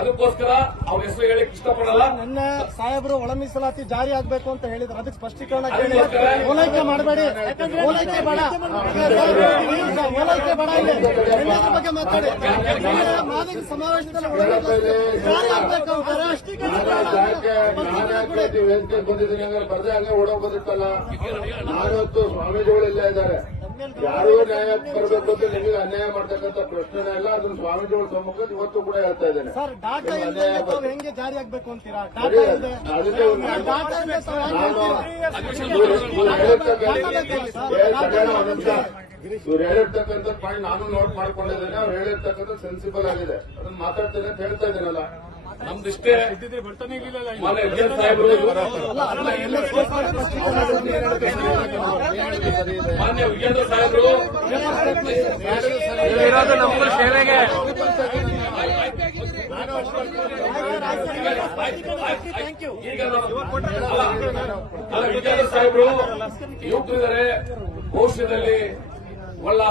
ಅದಕ್ಕೋಸ್ಕರ ಅವ್ರ ಹೆಸರು ಹೇಳಕ್ ಇಷ್ಟಪಡಲ್ಲ. ನಿನ್ನೆ ಸಾಹೇಬರು ಒಳ ಮೀಸಲಾತಿ ಜಾರಿ ಆಗ್ಬೇಕು ಅಂತ ಹೇಳಿದ್ರು. ಅದಕ್ಕೆ ಸ್ಪಷ್ಟೀಕರಣ ಕೇಳಿ. ಓಲೈಕೆ ಮಾಡಬೇಡಿ. ಓಲೈಕೆ ಬೇಡ. ಓಲೈಕೆ ಬೇಡ ಇಲ್ಲಿ. ಬಗ್ಗೆ ಮಾತಾಡಿ. ಮಾದರಿ ಮಾದಿಗ ಸಮಾವೇಶದಲ್ಲಿ ಜಾರಿ ಆಗ್ಬೇಕು ಅಂತಾರೆ ಹಂಗಾರೆ ಬರ್ದೆ ಹಂಗೆ ನಾನಂತೂ ಸ್ವಾಮೀಜಿಗಳು ಇಲ್ಲೇ ಇದ್ದಾರೆ. ಯಾರು ನ್ಯಾಯ ಬರಬೇಕು ಅಂತ ನಿಮಗೆ ಅನ್ಯಾಯ ಮಾಡ್ತಕ್ಕಂಥ ಪ್ರಶ್ನೆ ಇಲ್ಲ ಅದನ್ನ ಸ್ವಾಮೀಜಿಗಳ ಸಮ್ಮುಖ ಇವತ್ತು ಕೂಡ ಹೇಳ್ತಾ ಇದ್ದೇನೆ ಸರ್ ಡಾಟಾ ಇಲ್ಲದೆ ತಾವು ಹೆಂಗೆ ಜಾರಿ ಆಗ್ಬೇಕು ಅಂತೀರಾ ಡಾಟಾ ಅದಕ್ಕೆ ನಾನು ಹೇಳ್ತೀರಾ ಇವ್ರು- ಹೇಳಿರ್ತಕ್ಕಂಥ- ಪಾಯಿಂಟ್ ನಾನು ನೋಟ್ ಮಾಡ್ಕೊಂಡಿದ್ದೇನೆ ಅವ್ರು ಹೇಳಿರ್ತಕ್ಕಂಥ ಸೆನ್ಸಿಬಲ್ ಆಗಿದೆ ಅದನ್ನ ಮಾತಾಡ್ತೇನೆ ಅಂತ ಹೇಳ್ತಾ ಇದ್ದೀನಲ್ಲ ನಮ್ದಿಷ್ಟೇ ಬರ್ತಾನೆ ಮಾನ್ಯ ವಿಜೇಂದ್ರ ಸಾಹೇಬರು ಇರೋದು ನಮ್ಗೂ ಸೇವೆಗೆ ವಿಜೇಂದ್ರ ಸಾಹೇಬರು ಯುವಕರಿದ್ದಾರೆ ಭವಿಷ್ಯದಲ್ಲಿ ಒಳ್ಳ